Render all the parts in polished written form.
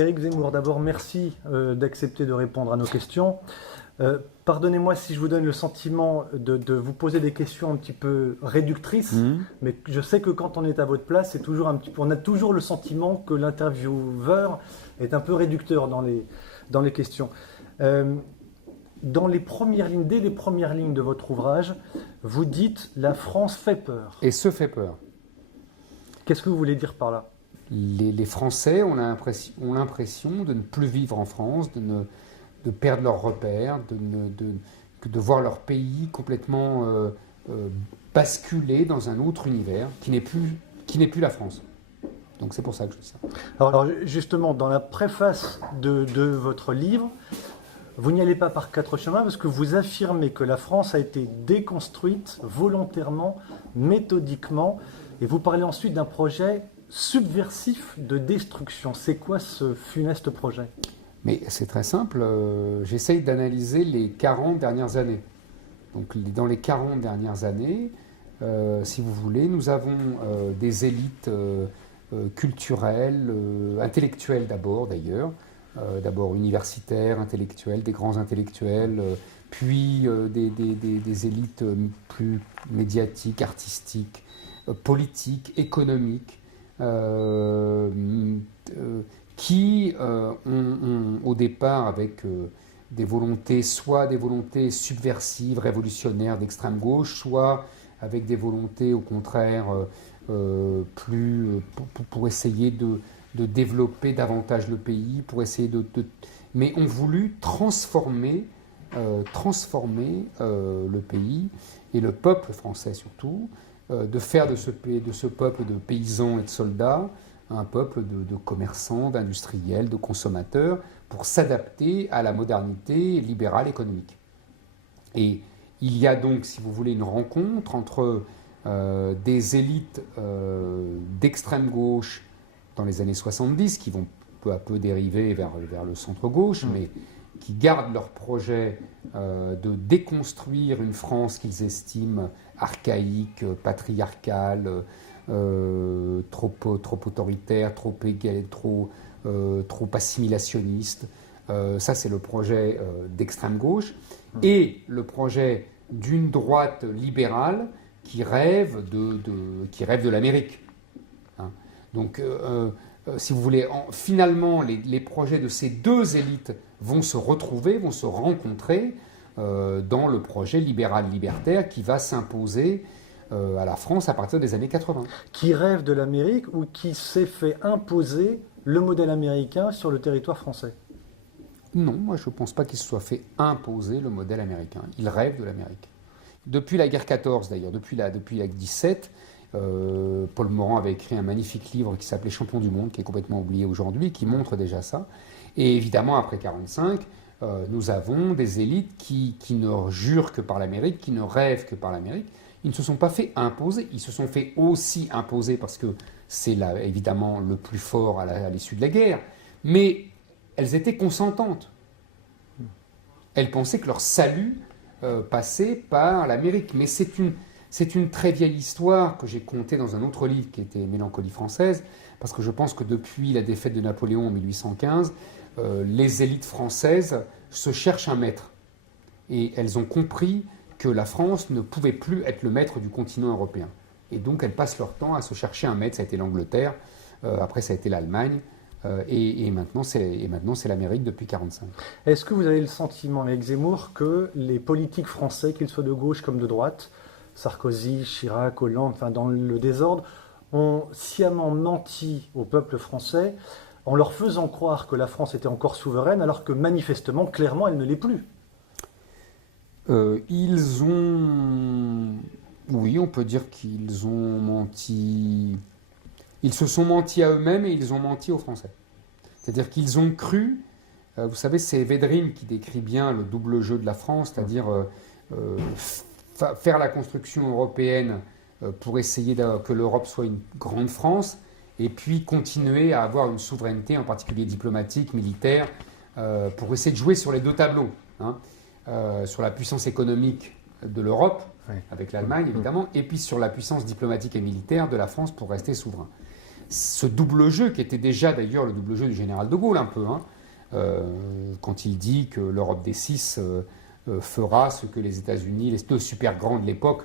Éric Zemmour, d'abord, merci d'accepter de répondre à nos questions. Pardonnez-moi si je vous donne le sentiment de vous poser des questions un petit peu réductrices, mais je sais que quand on est à votre place, c'est toujours un petit peu, on a toujours le sentiment que l'intervieweur est un peu réducteur dans les questions. Dans les premières lignes, dès les premières lignes de votre ouvrage, vous dites «La France fait peur». Et se fait peur. Qu'est-ce que vous voulez dire par là? Les Français ont l'impression de ne plus vivre en France, de perdre leurs repères, de voir leur pays complètement basculer dans un autre univers qui n'est plus la France. Donc c'est pour ça que je dis ça. Alors justement, dans la préface de votre livre, vous n'y allez pas par quatre chemins parce que vous affirmez que la France a été déconstruite volontairement, méthodiquement, et vous parlez ensuite d'un projet subversif de destruction. C'est quoi ce funeste projet? Mais c'est très simple, j'essaye d'analyser les 40 dernières années. Donc dans les 40 dernières années, si vous voulez, nous avons des élites culturelles, intellectuelles d'abord d'ailleurs, d'abord universitaires, intellectuelles, des grands intellectuels, puis des élites plus médiatiques, artistiques, politiques, économiques, qui ont au départ avec soit des volontés subversives, révolutionnaires d'extrême gauche, soit avec des volontés au contraire pour essayer de développer davantage le pays, pour essayer mais ont voulu transformer le pays et le peuple français surtout, de faire de ce peuple de paysans et de soldats un peuple de commerçants, d'industriels, de consommateurs, pour s'adapter à la modernité libérale économique. Et il y a donc, si vous voulez, une rencontre entre des élites d'extrême gauche dans les années 70, qui vont peu à peu dériver vers le centre-gauche, mais qui gardent leur projet de déconstruire une France qu'ils estiment archaïque, patriarcale, trop autoritaire, trop assimilationniste. Ça, c'est le projet d'extrême gauche. Et le projet d'une droite libérale qui rêve de l'Amérique. Hein. Donc, si vous voulez, finalement, les projets de ces deux élites vont se retrouver, vont se rencontrer dans le projet libéral-libertaire qui va s'imposer à la France à partir des années 80. Qui rêve de l'Amérique ou qui s'est fait imposer le modèle américain sur le territoire français? Non, moi je ne pense pas qu'il se soit fait imposer le modèle américain. Il rêve de l'Amérique. Depuis la guerre 14 d'ailleurs, depuis la 17, Paul Morand avait écrit un magnifique livre qui s'appelait Champion du monde, qui est complètement oublié aujourd'hui, qui montre déjà ça. Et évidemment, après 1945, nous avons des élites qui ne jurent que par l'Amérique, qui ne rêvent que par l'Amérique. Ils ne se sont pas fait imposer, ils se sont fait aussi imposer parce que c'est évidemment le plus fort à l'issue de la guerre, mais elles étaient consentantes. Elles pensaient que leur salut passait par l'Amérique. Mais c'est une très vieille histoire que j'ai contée dans un autre livre qui était Mélancolie française, parce que je pense que depuis la défaite de Napoléon en 1815, les élites françaises se cherchent un maître. Et elles ont compris que la France ne pouvait plus être le maître du continent européen. Et donc elles passent leur temps à se chercher un maître. Ça a été l'Angleterre, après ça a été l'Allemagne, et maintenant c'est l'Amérique depuis 1945. Est-ce que vous avez le sentiment, avec Zemmour, que les politiques français, qu'ils soient de gauche comme de droite, Sarkozy, Chirac, Hollande, enfin dans le désordre, ont sciemment menti au peuple français en leur faisant croire que la France était encore souveraine, alors que manifestement, clairement, elle ne l'est plus? Oui, on peut dire qu'ils ont menti. Ils se sont menti à eux-mêmes et ils ont menti aux Français. C'est-à-dire qu'ils ont cru, vous savez, c'est Védrine qui décrit bien le double jeu de la France, c'est-à-dire faire la construction européenne pour essayer que l'Europe soit une grande France, et puis continuer à avoir une souveraineté, en particulier diplomatique, militaire, pour essayer de jouer sur les deux tableaux. Hein. Sur la puissance économique de l'Europe, avec l'Allemagne évidemment, et puis sur la puissance diplomatique et militaire de la France pour rester souverain. ce double jeu, qui était déjà d'ailleurs le double jeu du général de Gaulle un peu, hein, quand il dit que l'Europe des six fera ce que les États-Unis, les deux super grands de l'époque,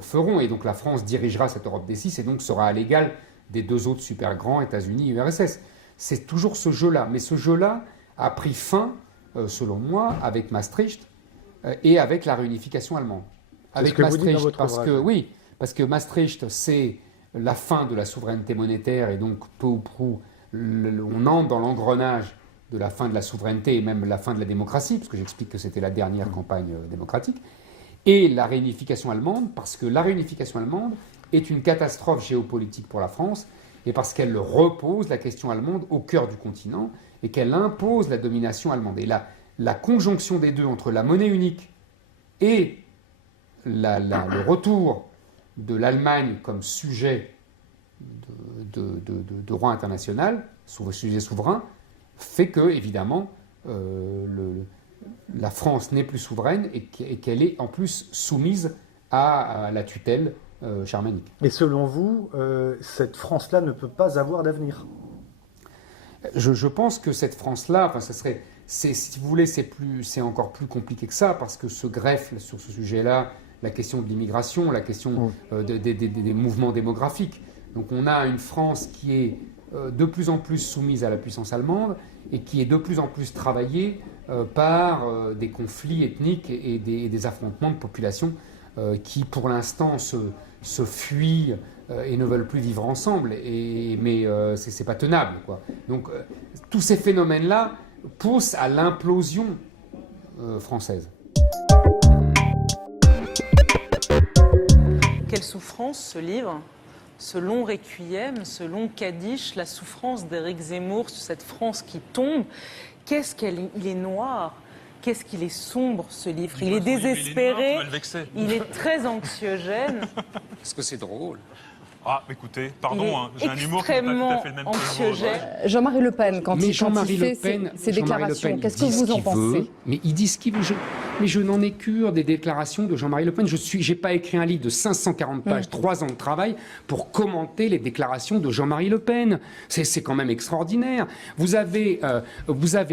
feront. Et donc la France dirigera cette Europe des six et donc sera à l'égal des deux autres super grands, États-Unis et URSS. C'est toujours ce jeu-là. Mais ce jeu-là a pris fin, selon moi, avec Maastricht et avec la réunification allemande. Avec Maastricht, parce que Maastricht, c'est la fin de la souveraineté monétaire et donc peu ou prou, on entre dans l'engrenage de la fin de la souveraineté et même la fin de la démocratie, parce que j'explique que c'était la dernière campagne démocratique, et la réunification allemande, parce que la réunification allemande est une catastrophe géopolitique pour la France, et parce qu'elle repose la question allemande au cœur du continent, et qu'elle impose la domination allemande. Et la conjonction des deux, entre la monnaie unique et le retour de l'Allemagne comme sujet de droit international, sujet souverain, fait que, évidemment, la France n'est plus souveraine et qu'elle est en plus soumise à la tutelle germanique. Et selon vous, cette France-là ne peut pas avoir d'avenir? Je pense que cette France-là, enfin, si vous voulez, c'est encore plus compliqué que ça, parce que se greffe sur ce sujet-là la question de l'immigration, la question des mouvements démographiques. Donc on a une France qui est de plus en plus soumise à la puissance allemande et qui est de plus en plus travaillée par des conflits ethniques et des affrontements de populations qui, pour l'instant, se fuient et ne veulent plus vivre ensemble. Mais c'est pas tenable, quoi. Donc tous ces phénomènes-là poussent à l'implosion française. Quelle souffrance ce livre, ce long requiem, ce long kaddish, la souffrance d'Éric Zemmour sur cette France qui tombe. Il est noir, qu'est-ce qu'il est sombre ce livre. Il est désespéré, il est très anxiogène. Est-ce que c'est drôle? Ah, écoutez, pardon, j'ai un humour qui n'est pas tout à fait le même anxiogène. Jean-Marie Le Pen, quand il fait ses déclarations, qu'est-ce que vous en pensez? Mais il dit ce qu'il veut. Mais je n'en ai cure des déclarations de Jean-Marie Le Pen. J'ai pas écrit un livre de 540 pages, 3 ans de travail pour commenter les déclarations de Jean-Marie Le Pen. C'est quand même extraordinaire. Vous avez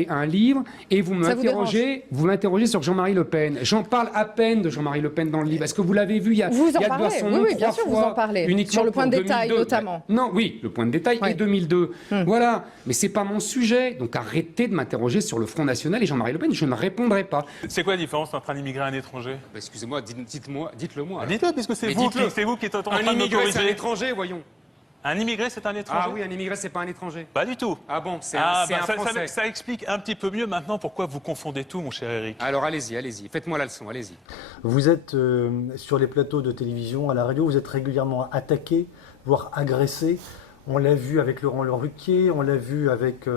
un livre et vous m'interrogez sur Jean-Marie Le Pen. J'en parle à peine de Jean-Marie Le Pen dans le livre. Est-ce que vous l'avez vu? Il y a son nom bien sûr, vous en parlez. Sur le point de détail, notamment. Non, oui, le point de détail et 2002. Voilà. Mais c'est pas mon sujet. Donc arrêtez de m'interroger sur le Front National et Jean-Marie Le Pen. Je ne répondrai pas. C'est quoi la différence entre un immigré et un étranger? Excusez-moi, dites-le moi. Dites-le, puisque c'est vous qui êtes en train de m'autoriser. Un immigré, c'est un étranger, voyons. Un immigré, c'est un étranger? Ah oui, un immigré, c'est pas un étranger. Pas du tout. Ah bon, c'est un Français. Ça explique un petit peu mieux maintenant pourquoi vous confondez tout, mon cher Éric. Alors allez-y. Faites-moi la leçon, allez-y. Vous êtes sur les plateaux de télévision, à la radio, vous êtes régulièrement attaqué, voire agressé. On l'a vu avec Laurent Ruquier, on l'a vu avec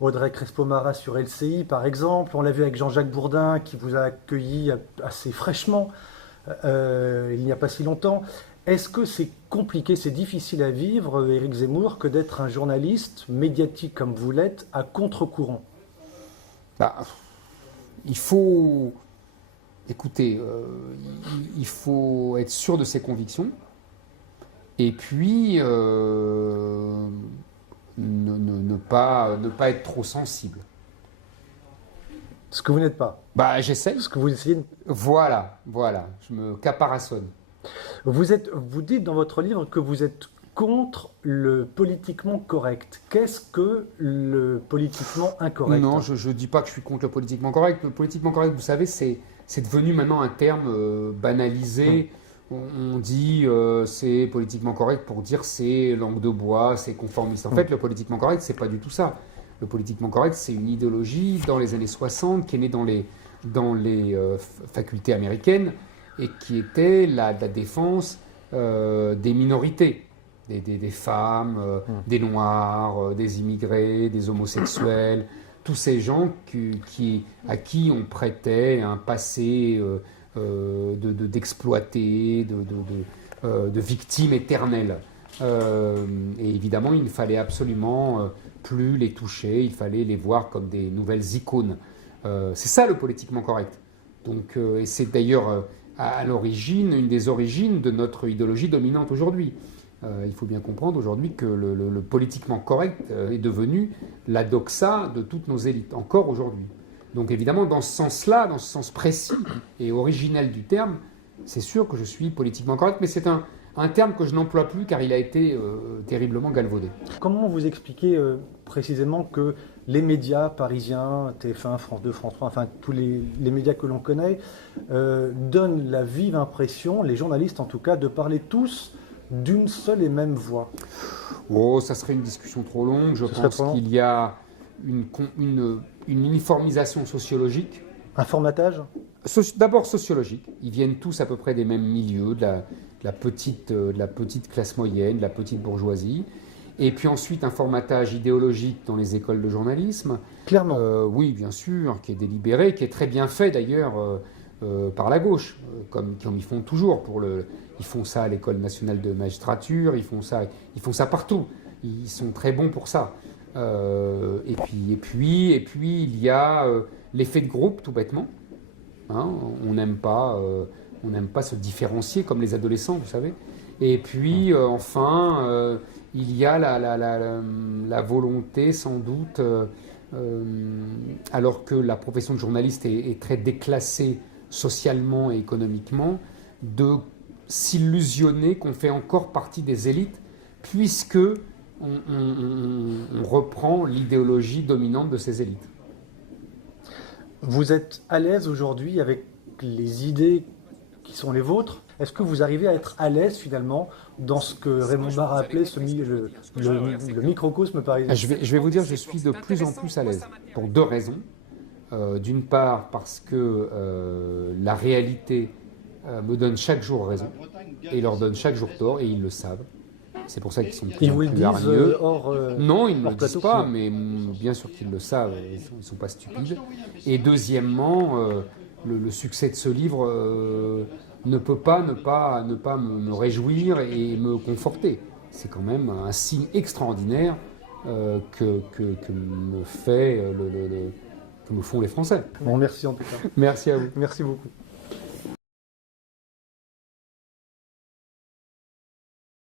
Audrey Crespo-Mara sur LCI, par exemple. On l'a vu avec Jean-Jacques Bourdin, qui vous a accueilli assez fraîchement il n'y a pas si longtemps. Est-ce que c'est compliqué, c'est difficile à vivre, Éric Zemmour, que d'être un journaliste médiatique comme vous l'êtes, à contre-courant? Il faut... Écoutez, il faut être sûr de ses convictions. Et puis, ne pas être trop sensible. Ce que vous n'êtes pas. J'essaie. Ce que vous essayez. Voilà, je me caparaçonne. Vous dites dans votre livre que vous êtes contre le politiquement correct. Qu'est-ce que le politiquement incorrect? Non, je ne dis pas que je suis contre le politiquement correct. Le politiquement correct, vous savez, c'est devenu maintenant un terme banalisé. On dit c'est politiquement correct pour dire c'est langue de bois, c'est conformiste. En fait, le politiquement correct, c'est pas du tout ça. Le politiquement correct, c'est une idéologie dans les années 60 qui est née dans les facultés américaines et qui était la défense des minorités, des femmes, des noirs, des immigrés, des homosexuels, tous ces gens à qui on prêtait un passé d'exploités, de victimes éternelles. Et évidemment, il ne fallait absolument plus les toucher, il fallait les voir comme des nouvelles icônes. C'est ça le politiquement correct. Donc, et c'est d'ailleurs à l'origine, une des origines de notre idéologie dominante aujourd'hui. Il faut bien comprendre aujourd'hui que le politiquement correct est devenu la doxa de toutes nos élites, encore aujourd'hui. Donc évidemment, dans ce sens-là, dans ce sens précis et originel du terme, c'est sûr que je suis politiquement correct, mais c'est un terme que je n'emploie plus car il a été terriblement galvaudé. Comment vous expliquez précisément que les médias parisiens, TF1, France 2, France 3, enfin tous les médias que l'on connaît, donnent la vive impression, les journalistes en tout cas, de parler tous d'une seule et même voix? Oh, ça serait une discussion trop longue. Je pense qu'il y a une uniformisation sociologique. Un formatage? D'abord sociologique. Ils viennent tous à peu près des mêmes milieux, de la petite classe moyenne, de la petite bourgeoisie. Et puis ensuite un formatage idéologique dans les écoles de journalisme. Clairement. Oui, bien sûr, qui est délibéré, qui est très bien fait d'ailleurs par la gauche, comme ils font toujours. Ils font ça à l'École nationale de magistrature, ils font ça partout. Ils sont très bons pour ça. Et puis il y a l'effet de groupe, tout bêtement. Hein, on n'aime pas se différencier comme les adolescents, vous savez. Et puis enfin, il y a la volonté, sans doute, alors que la profession de journaliste est très déclassée socialement et économiquement, de s'illusionner qu'on fait encore partie des élites, puisque on reprend l'idéologie dominante de ces élites. Vous êtes à l'aise aujourd'hui avec les idées qui sont les vôtres? Est-ce que vous arrivez à être à l'aise finalement dans ce que Raymond Barre a appelé le microcosme parisien? Je vais vous dire, je suis de plus en plus à l'aise pour deux raisons. D'une part parce que la réalité me donne chaque jour raison et leur donne chaque jour tort, et ils le savent. C'est pour ça qu'ils sont de plus en plus hargneux. Non, ils ne le disent pas, mais bien sûr qu'ils le savent, ils ne sont pas stupides. Et deuxièmement, le succès de ce livre ne peut pas ne pas me réjouir et me conforter. C'est quand même un signe extraordinaire que me font les Français. Bon, merci en tout cas. Merci à vous. Merci beaucoup.